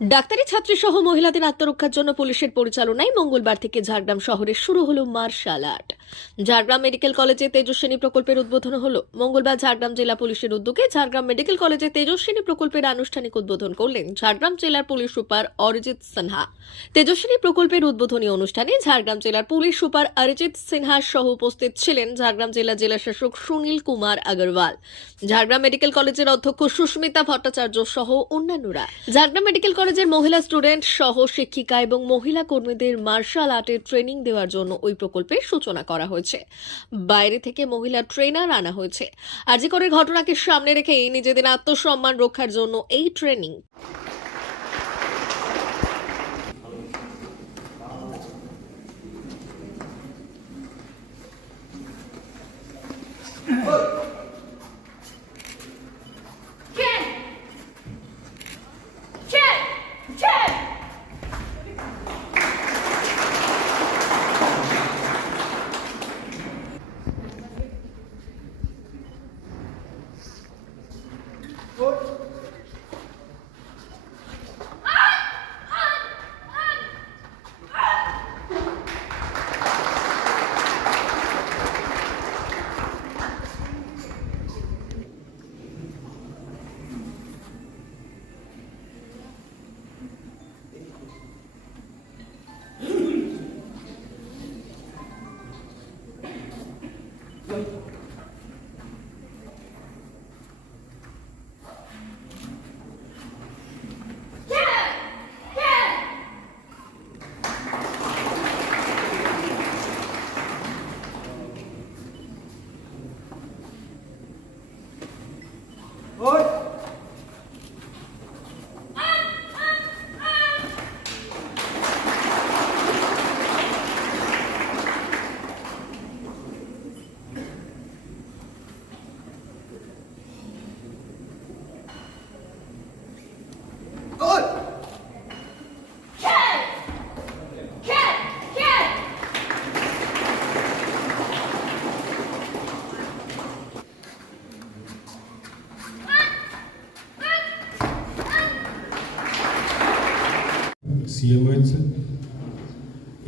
ডাক্তারি ছাত্রী সহ মহিলাদের আত্মরক্ষার জন্য পুলিশের পরিচালনায় মঙ্গলবার থেকে ঝাড়গ্রাম শহরে শুরু হলো মার্শাল আর্ট। ঝাড়গ্রাম মেডিকেল কলেজে তেজস্বিনী প্রকল্পের উদ্বোধন হলো। মঙ্গলবার ঝাড়গ্রাম জেলা পুলিশের উদ্যোগে ঝাড়গ্রাম মেডিকেল কলেজে তেজস্বিনী প্রকল্পের আনুষ্ঠানিক উদ্বোধন করলেন ঝাড়গ্রাম জেলার পুলিশ সুপার অরিজিৎ সিনহা। তেজস্বিনী প্রকল্পের উদ্বোধনী অনুষ্ঠানে ঝাড়গ্রাম জেলার পুলিশ সুপার অরিজিৎ সিনহা সহ উপস্থিত ছিলেন ঝাড়গ্রাম জেলা জেলা শাসক সুনীল কুমার আগরওয়াল। ঝাড়গ্রাম মেডিকেল কলেজের অধ্যক্ষ সুস্মিতা ভট্টাচার্য সহ অন্যান্যরা। ঝাড়গ্রাম মেডিকেল কলেজের মহিলা স্টুডেন্ট সহ শিক্ষিকা এবং মহিলা কর্মীদের মার্শাল আর্টের ট্রেনিং দেওয়ার জন্য ওই প্রকল্পের সূচনা করা হয়েছে বাইরে থেকে মহিলা ট্রেনার আনা হয়েছে আর্জিকরের ঘটনাকে সামনে রেখে নিজেদের আত্মসম্মান রক্ষার জন্য এই training Ken! Ken! CMOH,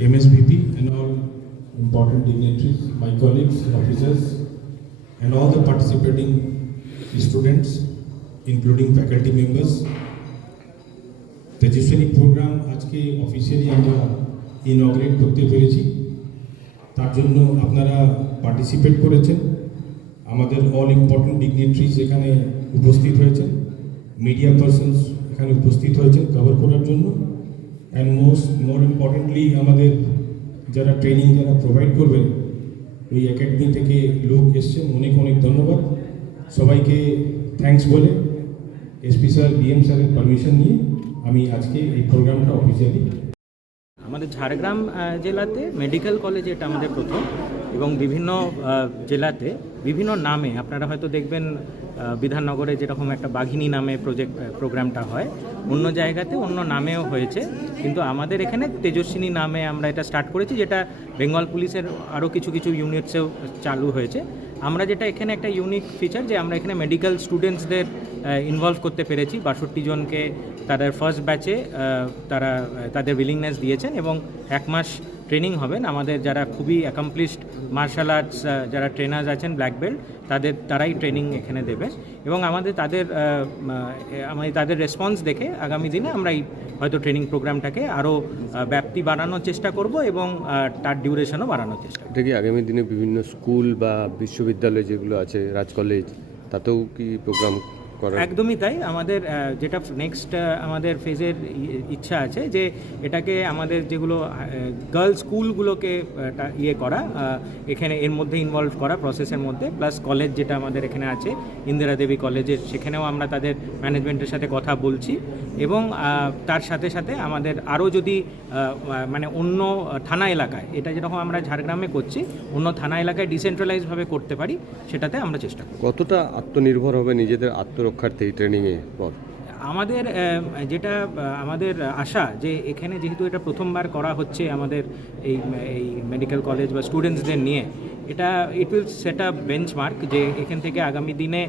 MSVP, and all important dignitaries, my colleagues, officers, and all the participating students, including faculty members. Tejaswini program আজকে অফিসিয়ালি আমরা ইনগ্রেট করতে পেরেছি। তার জন্য আপনারা পার্টিসিপেট করেছেন। আমাদের অল ইম্পর্টেন্ট ডিগনিটারিজ এখানে উপস্থিত হয়েছেন। মিডিয়া পার্সনস এখানে উপস্থিত হয়েছেন কভার করার জন্য। অ্যান্ড মোস্ট মোর ইম্পর্টেন্টলি আমাদের যারা ট্রেনিং যারা প্রোভাইড করবেন ওই একাডেমি থেকে লোক এসছেন অনেক অনেক ধন্যবাদ। সবাইকে থ্যাংকস বলে। এসপি স্যার ডিএম স্যারের পারমিশন নিয়ে আমি আজকে এই প্রোগ্রামটা অফিসিয়ালি আমাদের ঝাড়গ্রাম জেলাতে মেডিকেল কলেজ এটা আমাদের প্রথম এবং বিভিন্ন জেলাতে বিভিন্ন নামে, আপনারা হয়তো দেখবেন বিধাননগরে যেরকম একটা বাঘিনী নামে প্রজেক্ট প্রোগ্রামটা হয়, অন্য জায়গাতে অন্য নামেও হয়েছে, কিন্তু আমাদের এখানে তেজস্বিনী নামে আমরা এটা স্টার্ট করেছি, যেটা বেঙ্গল পুলিশের আরও কিছু কিছু ইউনিটসেও চালু হয়েছে। আমরা যেটা এখানে একটা ইউনিক ফিচার যে আমরা এখানে মেডিকেল স্টুডেন্টসদের ইনভলভ করতে পেরেছি। বাষট্টি জনকে তাদের ফার্স্ট ব্যাচে তারা তাদের উইলিংনেস দিয়েছেন এবং এক মাস ট্রেনিং হবেন। আমাদের যারা খুবই অ্যাকমপ্লিশড মার্শাল আর্টস যারা ট্রেনার্স আছেন ব্ল্যাক বেল্ট তাদের, তারাই ট্রেনিং এখানে দেবেন এবং আমাদের, তাদের আমাদের, তাদের রেসপন্স দেখে আগামী দিনে আমরা এই হয়তো ট্রেনিং প্রোগ্রামটাকে আরও ব্যাপ্তি বাড়ানোর চেষ্টা করব এবং তার ডিউরেশনও বাড়ানোর চেষ্টা কি আগামী দিনে বিভিন্ন স্কুল বা বিশ্ববিদ্যালয় যেগুলো আছে, রাজ কলেজ তাতেও কি প্রোগ্রাম একদমই তাই। আমাদের যেটা নেক্সট আমাদের ফেজের ইচ্ছা আছে যে এটাকে আমাদের যেগুলো গার্লস স্কুলগুলোকে ইয়ে করা এখানে এর মধ্যে ইনভলভ করা প্রসেসের মধ্যে প্লাস কলেজ যেটা আমাদের এখানে আছে ইন্দিরা দেবী কলেজের সেখানেও আমরা তাদের ম্যানেজমেন্টের সাথে কথা বলছি। এবং তার সাথে সাথে আমাদের আরও যদি মানে অন্য থানা এলাকায় এটা যেরকম আমরা ঝাড়গ্রামে করছি অন্য থানা এলাকায় ডিসেন্ট্রালাইজভাবে করতে পারি সেটাতে আমরা চেষ্টা করি। কতটা আত্মনির্ভর হবে নিজেদের আত্মরক্ষার্থে এই ট্রেনিংয়ে পর আমাদের যেটা আমাদের আশা যে এখানে যেহেতু এটা প্রথমবার করা হচ্ছে আমাদের এই এই মেডিকেল কলেজ বা স্টুডেন্টসদের নিয়ে, এটা it will set up benchmark যে এখান থেকে আগামী দিনে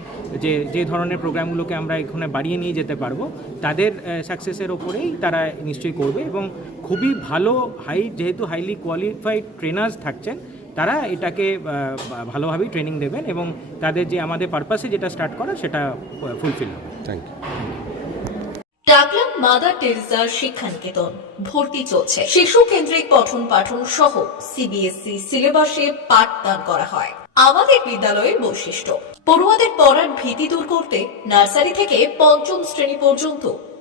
যে যে ধরনের প্রোগ্রামগুলোকে আমরা এখানে বাড়িয়ে নিয়ে যেতে পারব, তাদের সাকসেসের ওপরেই তারা নিশ্চয়ই করবে এবং খুবই ভালো হাই যেহেতু হাইলি কোয়ালিফাইড ট্রেনার্স থাকছেন তারা এটাকে ভালোভাবেই ট্রেনিং দেবেন এবং তাদের যে আমাদের পারপাসে যেটা স্টার্ট করা সেটা ফুলফিল হবে। থ্যাংক ইউ ডাকলাম মাদার টেরেসা শিক্ষানিকেতন। ভর্তি চলছে। শিশু কেন্দ্রিক পঠন পাঠন সহ সিবিএসই সিলেবাসে পাঠদান করা হয়। আমাদের বিদ্যালয়ের বৈশিষ্ট্য। পড়ুয়াদের পড়ার ভীতি দূর করতে নার্সারি থেকে পঞ্চম শ্রেণি পর্যন্ত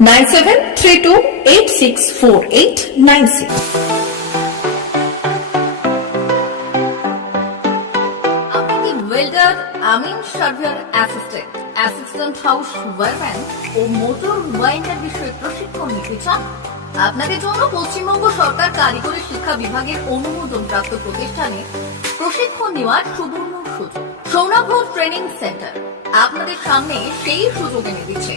nine seven three two eight six four eight nine six. ও মোটর বিষয়ে প্রশিক্ষণ নিতে চান? আপনাদের জন্য পশ্চিমবঙ্গ সরকার কারিগরি শিক্ষা বিভাগের অনুমোদন প্রাপ্ত প্রতিষ্ঠানে প্রশিক্ষণ নেওয়ার সুবর্ণ সুযোগ। সৌনাভ ট্রেনিং সেন্টার আপনাদের সামনে সেই সুযোগ এনে দিচ্ছে।